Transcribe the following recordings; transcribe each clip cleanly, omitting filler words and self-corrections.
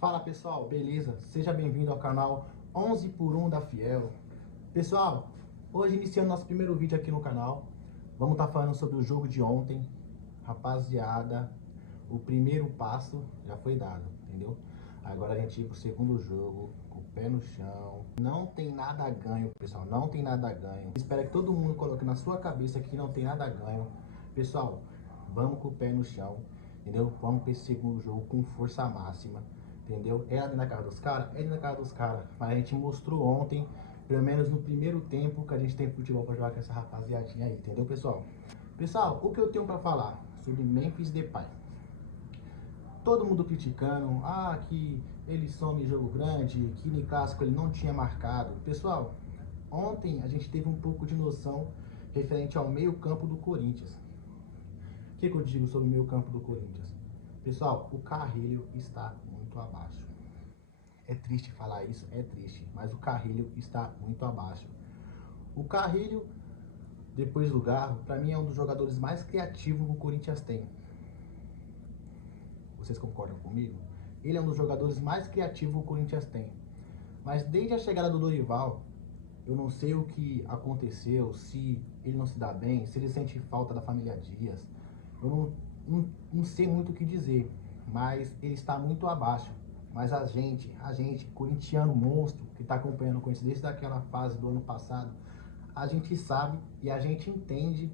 Fala pessoal, beleza? Seja bem-vindo ao canal 11 por 1 da Fiel. Pessoal, hoje iniciando nosso primeiro vídeo aqui no canal, vamos estar falando sobre o jogo de ontem. Rapaziada, o primeiro passo já foi dado, entendeu? Agora a gente ir pro segundo jogo, com o pé no chão. Não tem nada a ganho, pessoal, não tem nada a ganho. Espero que todo mundo coloque na sua cabeça que não tem nada a ganho. Pessoal, vamos com o pé no chão, entendeu? Vamos para esse segundo jogo com força máxima. Entendeu? É ali na cara dos caras? É ali na cara dos caras. Mas a gente mostrou ontem, pelo menos no primeiro tempo, que a gente tem futebol pra jogar com essa rapaziadinha aí, entendeu, pessoal? Pessoal, o que eu tenho pra falar sobre Memphis Depay? Todo mundo criticando, que ele some em jogo grande, que no clássico ele não tinha marcado. Pessoal, ontem a gente teve um pouco de noção referente ao meio campo do Corinthians. O que eu digo sobre o meio campo do Corinthians? Pessoal, o Carrilho está muito abaixo. É triste falar isso, é triste, mas o Carrilho está muito abaixo. O Carrilho, depois do Garro, para mim é um dos jogadores mais criativos que o Corinthians tem. Vocês concordam comigo? Ele é um dos jogadores mais criativos que o Corinthians tem. Mas desde a chegada do Dorival, eu não sei o que aconteceu, se ele não se dá bem, se ele sente falta da família Dias. Eu não sei muito o que dizer, mas ele está muito abaixo. Mas a gente, corintiano monstro, que está acompanhando o Corinthians desde aquela fase do ano passado, a gente sabe e a gente entende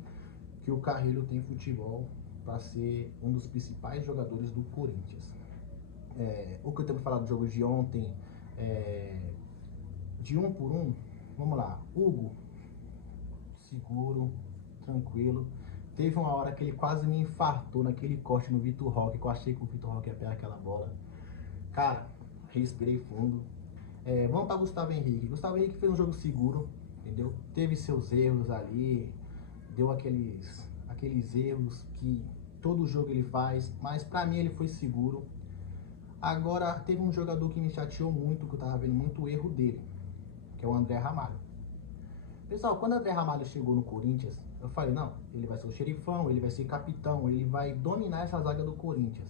que o Carrilho tem futebol para ser um dos principais jogadores do Corinthians. O que eu tenho para falar do jogo de ontem, de um por um, vamos lá. Hugo, seguro, tranquilo. Teve uma hora que ele quase me infartou naquele corte no Vitor Roque, que eu achei que o Vitor Roque ia pegar aquela bola. Cara, respirei fundo. Vamos para Gustavo Henrique. Gustavo Henrique fez um jogo seguro, entendeu? Teve seus erros ali, deu aqueles erros que todo jogo ele faz, mas pra mim ele foi seguro. Agora, teve um jogador que me chateou muito, que eu tava vendo muito erro dele, que é o André Ramalho. Pessoal, quando o André Ramalho chegou no Corinthians, eu falei, não, ele vai ser o xerifão, ele vai ser capitão, ele vai dominar essa zaga do Corinthians.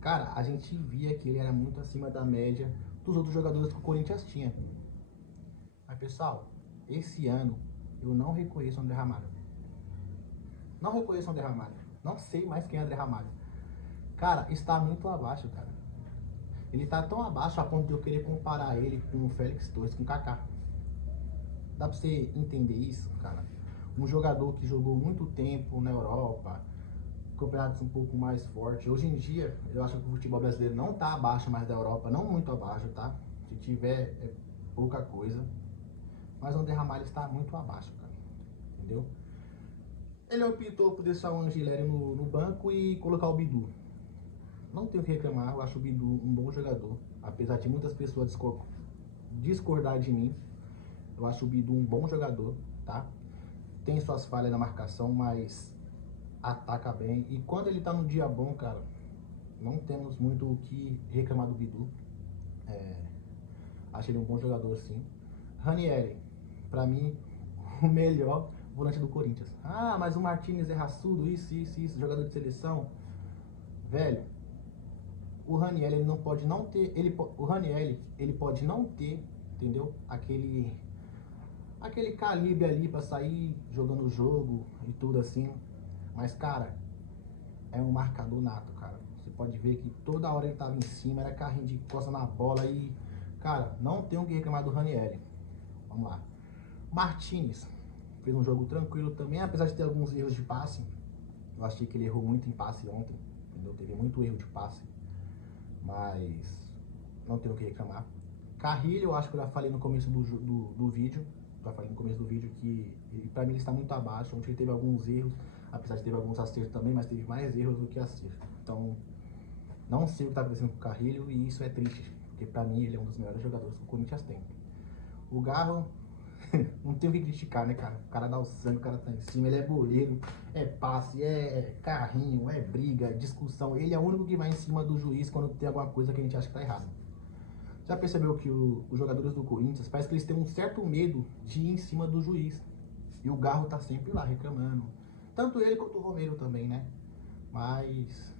Cara, a gente via que ele era muito acima da média dos outros jogadores que o Corinthians tinha. Mas, pessoal, esse ano eu não reconheço o André Ramalho. Não reconheço o André Ramalho. Não sei mais quem é André Ramalho. Cara, está muito abaixo, cara. Ele está tão abaixo a ponto de eu querer comparar ele com o Félix Torres, com o Kaká. Dá pra você entender isso, cara? Um jogador que jogou muito tempo na Europa, campeonatos um pouco mais fortes. Hoje em dia, eu acho que o futebol brasileiro não tá abaixo mais da Europa, não muito abaixo, tá? Se tiver, é pouca coisa. Mas o André Ramalho está muito abaixo, cara. Entendeu? Ele optou por deixar o Angileri no banco e colocar o Bidu. Não tenho o que reclamar, eu acho o Bidu um bom jogador. Apesar de muitas pessoas discordar de mim, eu acho o Bidu um bom jogador, tá? Tem suas falhas na marcação, mas ataca bem. E quando ele tá no dia bom, cara, não temos muito o que reclamar do Bidu. Acho ele um bom jogador, sim. Ranieri, pra mim, o melhor volante do Corinthians. Mas o Martínez é raçudo, isso, jogador de seleção. Velho, o Ranieri, ele não pode não ter, o Ranieri, ele pode não ter, entendeu? Aquele calibre ali pra sair jogando o jogo e tudo assim. Mas, cara, é um marcador nato, cara. Você pode ver que toda hora ele tava em cima, era carrinho de costa na bola e, cara, não tem o que reclamar do Ranieri. Vamos lá. Martínez fez um jogo tranquilo também, apesar de ter alguns erros de passe. Eu achei que ele errou muito em passe ontem, entendeu? Teve muito erro de passe, mas não tenho o que reclamar. Carrilho, eu acho que eu já falei no começo do vídeo. Já falei no começo do vídeo que pra mim ele está muito abaixo. Ontem ele teve alguns erros, apesar de ter alguns acertos também, mas teve mais erros do que acertos. Então, não sei o que está acontecendo com o Carrilho e isso é triste, porque pra mim ele é um dos melhores jogadores que o Corinthians tem. O Garro, não tem o que criticar, né, cara? O cara dá o sangue, o cara tá em cima, ele é goleiro, é passe, é carrinho, é briga, é discussão. Ele é o único que vai em cima do juiz quando tem alguma coisa que a gente acha que tá errado. Já percebeu que os jogadores do Corinthians, parece que eles têm um certo medo de ir em cima do juiz. E o Garro tá sempre lá reclamando. Tanto ele quanto o Romero também, né? Mas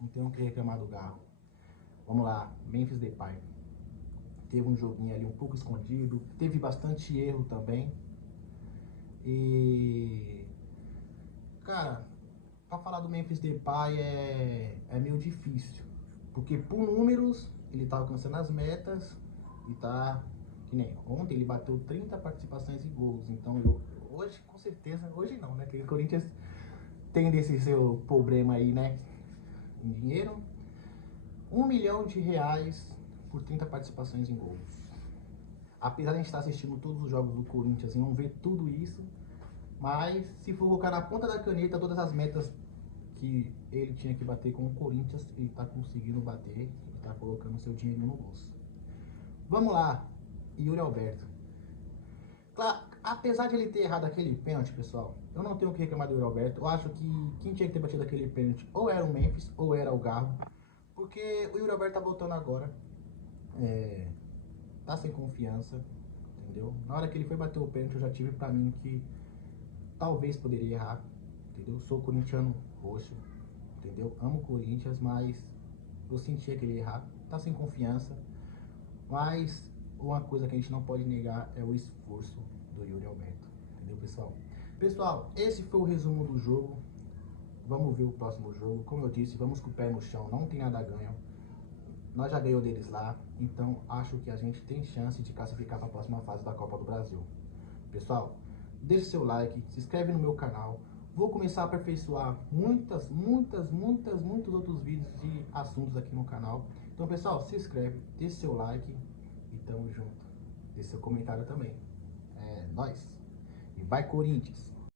não tem o que reclamar do Garro. Vamos lá, Memphis Depay. Teve um joguinho ali um pouco escondido, teve bastante erro também. E, cara, pra falar do Memphis Depay é meio difícil. Porque por números, ele tá alcançando as metas e tá... Que nem ontem ele bateu 30 participações em gols. Então hoje, com certeza, hoje não, né? Porque o Corinthians tem desse seu problema aí, né? Em dinheiro. R$ 1 milhão por 30 participações em gols. Apesar de a gente estar assistindo todos os jogos do Corinthians e não ver tudo isso, mas se for colocar na ponta da caneta todas as metas que ele tinha que bater com o Corinthians, ele está conseguindo bater, ele está colocando seu dinheiro no bolso. Vamos lá, Yuri Alberto. Claro, apesar de ele ter errado aquele pênalti, pessoal, eu não tenho o que reclamar do Yuri Alberto. Eu acho que quem tinha que ter batido aquele pênalti ou era o Memphis ou era o Garro, porque o Yuri Alberto tá voltando agora, tá sem confiança, entendeu? Na hora que ele foi bater o pênalti, eu já tive pra mim que talvez poderia errar, entendeu? Sou corintiano roxo, entendeu? Amo o Corinthians, mas eu sentia que ele ia errar. Tá sem confiança, mas uma coisa que a gente não pode negar é o esforço do Yuri Alberto, entendeu, pessoal? Pessoal, esse foi o resumo do jogo. Vamos ver o próximo jogo. Como eu disse, vamos com o pé no chão, não tem nada a ganho. Nós já ganhamos deles lá, então acho que a gente tem chance de classificar para a próxima fase da Copa do Brasil. Pessoal, deixe seu like, se inscreve no meu canal. Vou começar a aperfeiçoar muitos outros vídeos de assuntos aqui no canal. Então, pessoal, se inscreve, deixe seu like e tamo junto. Deixe seu comentário também. É nóis. E vai, Corinthians!